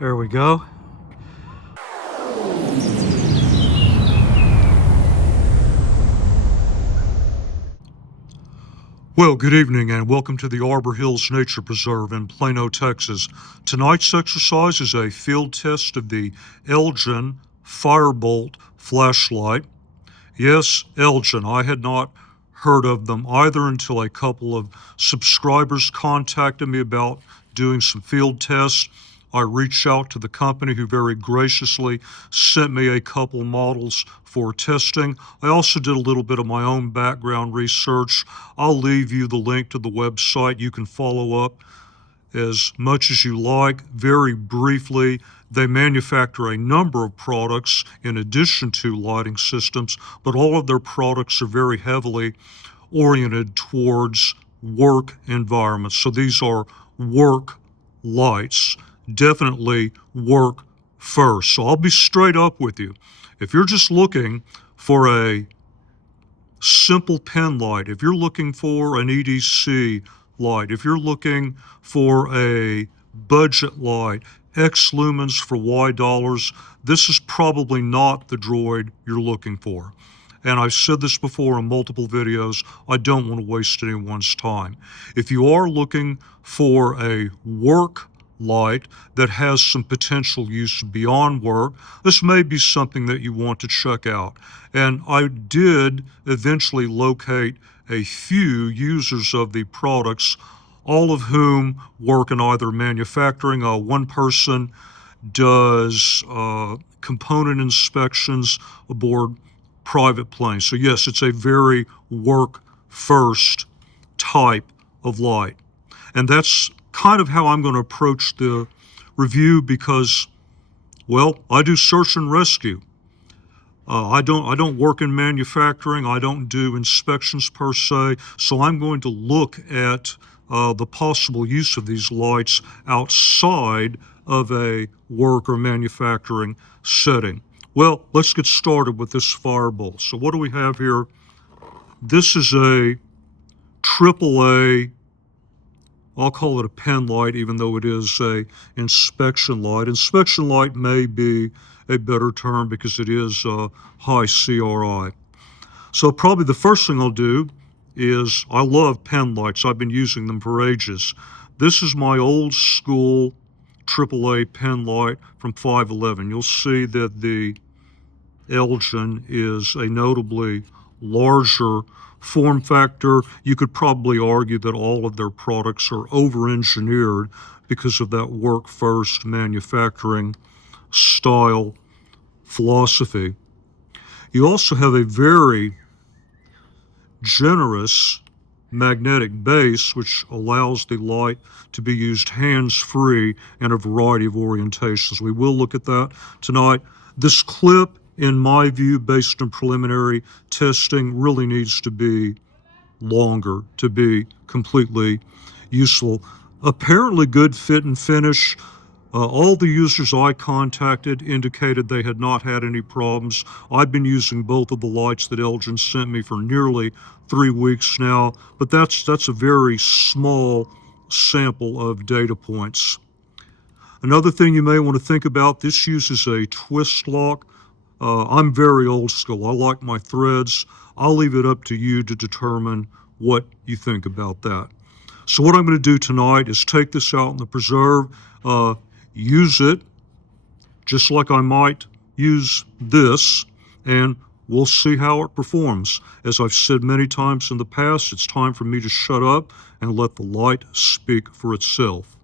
There we go. Well, good evening and welcome to the Arbor Hills Nature Preserve in Plano, Texas. Tonight's exercise is a field test of the ELGIN Firebolt flashlight. Yes, ELGIN. I had not heard of them either until a couple of subscribers contacted me about doing some field tests. I reached out to the company who very graciously sent me a couple models for testing. I also did a little bit of my own background research. I'll leave you the link to the website. You can follow up as much as you like. Very briefly, they manufacture a number of products in addition to lighting systems, but all of their products are very heavily oriented towards work environments. So these are work lights, definitely work first. So I'll be straight up with you. If you're just looking for a simple pen light, if you're looking for an EDC light, if you're looking for a budget light, X lumens for Y dollars, this is probably not the droid you're looking for. And I've said this before in multiple videos, I don't want to waste anyone's time. If you are looking for a work light that has some potential use beyond work, this may be something that you want to check out. And I did eventually locate a few users of the products, all of whom work in either manufacturing. One person does component inspections aboard private planes. So yes, it's a very work-first type of light. And that's kind of how I'm going to approach the review because, well, I do search and rescue. I don't work in manufacturing. I don't do inspections per se. So I'm going to look at the possible use of these lights outside of a work or manufacturing setting. Well, let's get started with this Firebolt. So what do we have here? This is a AAA, I'll call it a pen light, even though it is a inspection light. Inspection light may be a better term because it is high CRI. So probably the first thing I'll do is, I love pen lights. I've been using them for ages. This is my old school AAA pen light from 511. You'll see that the ELGIN is a notably larger form factor. You could probably argue that all of their products are over-engineered because of that work-first manufacturing style philosophy. You also have a very generous magnetic base, which allows the light to be used hands-free in a variety of orientations. We will look at that tonight. This clip, in my view, based on preliminary testing, really needs to be longer to be completely useful. Apparently good fit and finish. All the users I contacted indicated they had not had any problems. I've been using both of the lights that ELGIN sent me for nearly 3 weeks now, but that's a very small sample of data points. Another thing you may want to think about, this uses a twist lock. I'm very old school. I like my threads. I'll leave it up to you to determine what you think about that. So what I'm going to do tonight is take this out in the preserve, use it just like I might use this, and we'll see how it performs. As I've said many times in the past, it's time for me to shut up and let the light speak for itself.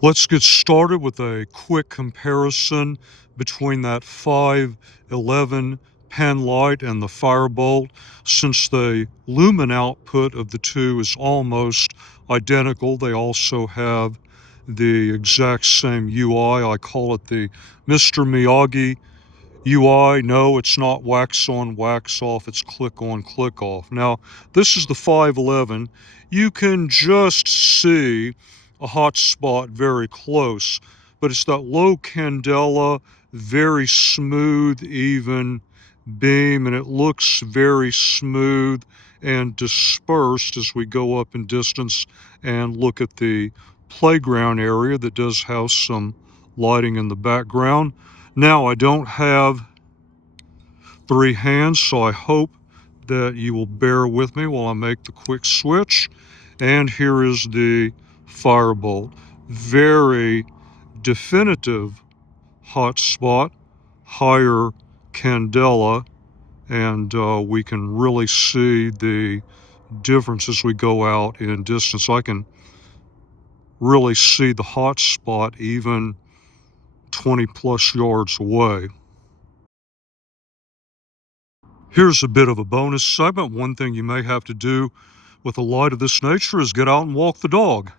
Let's get started with a quick comparison between that 511 pen light and the Firebolt. Since the lumen output of the two is almost identical, they also have the exact same UI. I call it the Mr. Miyagi UI. No, it's not wax on, wax off. It's click on, click off. Now, this is the 511. You can just see a hot spot very close, but it's that low candela, very smooth, even beam, and it looks very smooth and dispersed as we go up in distance and look at the playground area that does house some lighting in the background. Now, I don't have 3 hands, so I hope that you will bear with me while I make the quick switch. And here is the Firebolt. Very definitive hot spot, higher candela, and we can really see the difference as we go out in distance. I can really see the hot spot even 20 plus yards away. Here's a bit of a bonus segment. One thing you may have to do with a light of this nature is get out and walk the dog.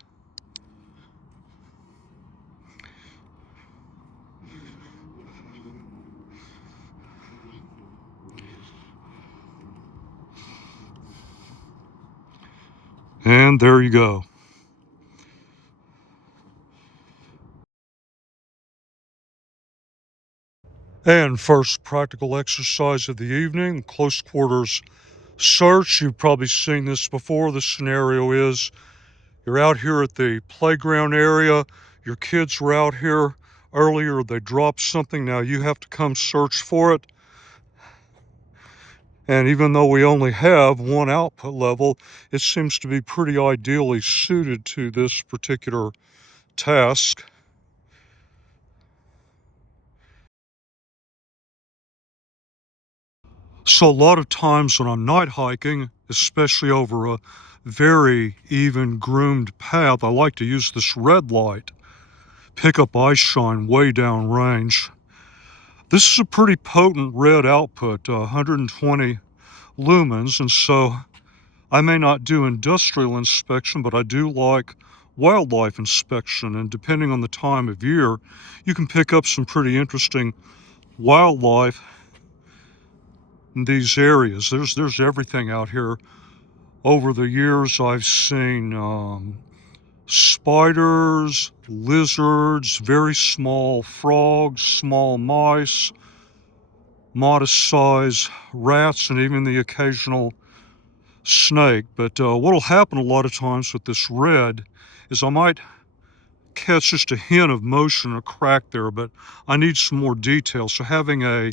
And there you go. And first practical exercise of the evening, close quarters search. You've probably seen this before. The scenario is you're out here at the playground area. Your kids were out here earlier. They dropped something. Now you have to come search for it. And even though we only have one output level, it seems to be pretty ideally suited to this particular task. So a lot of times when I'm night hiking, especially over a very even groomed path, I like to use this red light, pick up eye shine way down range. This is a pretty potent red output, 120 lumens, and so I may not do industrial inspection, but I do like wildlife inspection, and depending on the time of year, you can pick up some pretty interesting wildlife in these areas. There's everything out here. Over the years, I've seen spiders, lizards, very small frogs, small mice, modest size rats, and even the occasional snake. But what'll happen a lot of times with this red is I might catch just a hint of motion or crack there, but I need some more detail. So having a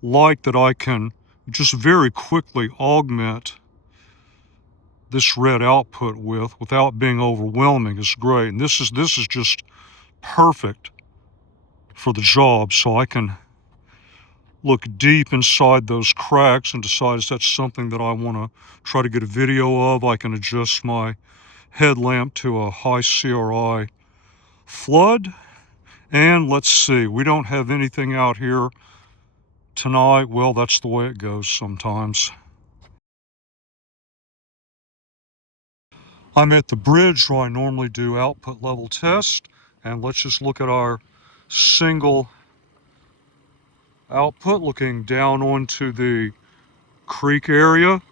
light that I can just very quickly augment this red output with without being overwhelming is great. And this is just perfect for the job. So I can look deep inside those cracks and decide if that's something that I want to try to get a video of. I can adjust my headlamp to a high CRI flood. And let's see, we don't have anything out here tonight. Well, that's the way it goes sometimes. I'm at the bridge where I normally do output level test, and let's just look at our single output looking down onto the creek area.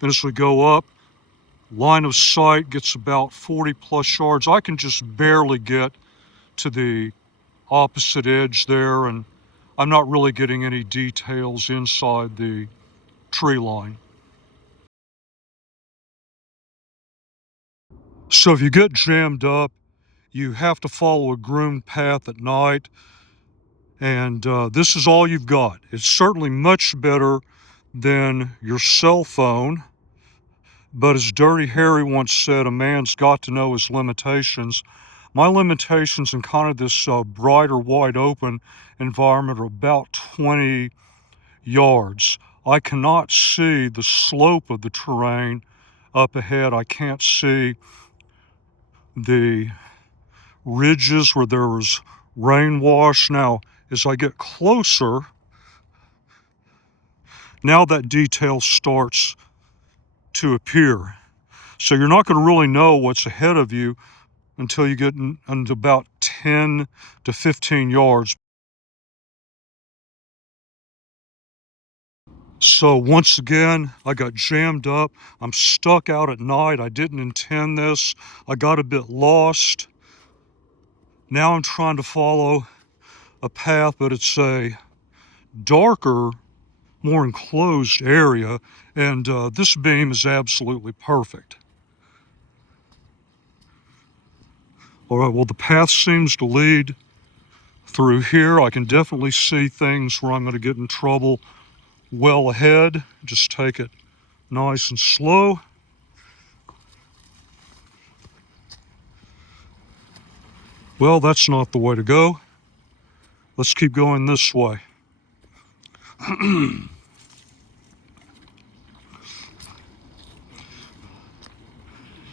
Then as we go up, line of sight gets about 40 plus yards. I can just barely get to the opposite edge there, and I'm not really getting any details inside the tree line. So if you get jammed up, you have to follow a groomed path at night, and this is all you've got. It's certainly much better than your cell phone, but as Dirty Harry once said, a man's got to know his limitations. My limitations in kind of this brighter, wide open environment are about 20 yards. I cannot see the slope of the terrain up ahead. I can't see the ridges where there was rain wash. Now, as I get closer, now that detail starts to appear. So you're not going to really know what's ahead of you until you get into about 10 to 15 yards. So once again, I got jammed up. I'm stuck out at night. I didn't intend this. I got a bit lost. Now I'm trying to follow a path, but it's a darker, more enclosed area, and this beam is absolutely perfect. All right, well, the path seems to lead through here. I can definitely see things where I'm going to get in trouble well ahead. Just take it nice and slow. Well, that's not the way to go. Let's keep going this way.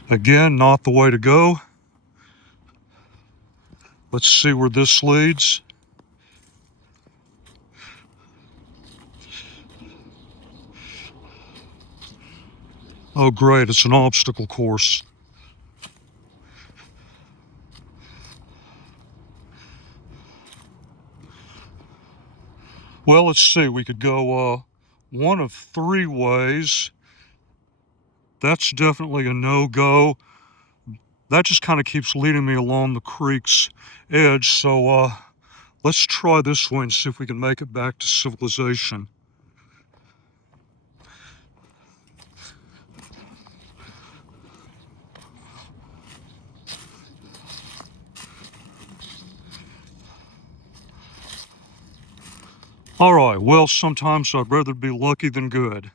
Again, not the way to go. Let's see where this leads. Oh, great, it's an obstacle course. Well, let's see, we could go one of three ways. That's definitely a no-go. That just kind of keeps leading me along the creek's edge, so let's try this way and see if we can make it back to civilization. All right, well, sometimes I'd rather be lucky than good.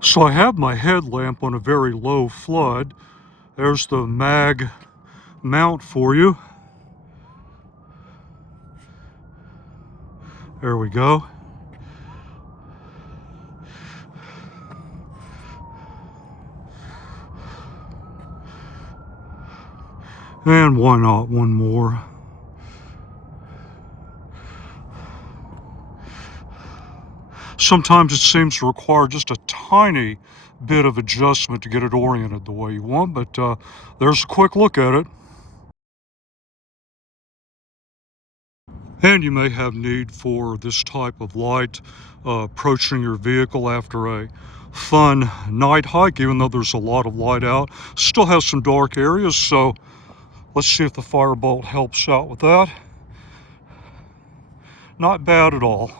So I have my headlamp on a very low flood. There's the mag mount for you. There we go. And why not one more? Sometimes it seems to require just a tiny bit of adjustment to get it oriented the way you want, but there's a quick look at it. And you may have need for this type of light approaching your vehicle after a fun night hike, even though there's a lot of light out. Still has some dark areas, so let's see if the Firebolt helps out with that. Not bad at all.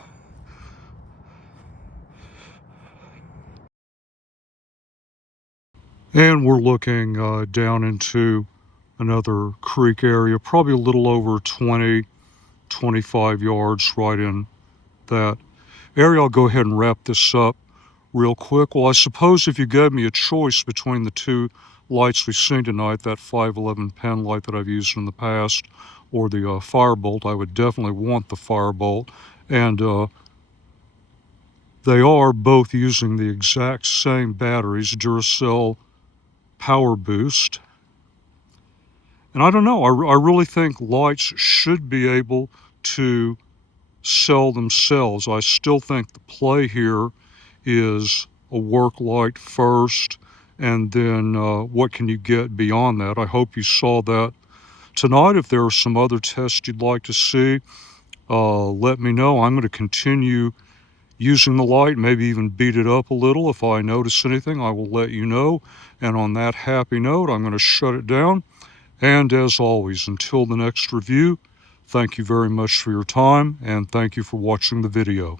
And we're looking down into another creek area, probably a little over 20, 25 yards right in that area. I'll go ahead and wrap this up real quick. Well, I suppose if you gave me a choice between the two lights we've seen tonight, that 511 pen light that I've used in the past or the Firebolt, I would definitely want the Firebolt. And they are both using the exact same batteries, Duracell Power Boost. And I don't know, I really think lights should be able to sell themselves. I still think the play here is a work light first, and then what can you get beyond that? I hope you saw that tonight. If there are some other tests you'd like to see, let me know. I'm going to continue using the light, maybe even beat it up a little. If I notice anything, I will let you know. And on that happy note, I'm going to shut it down. And as always, until the next review, thank you very much for your time, and thank you for watching the video.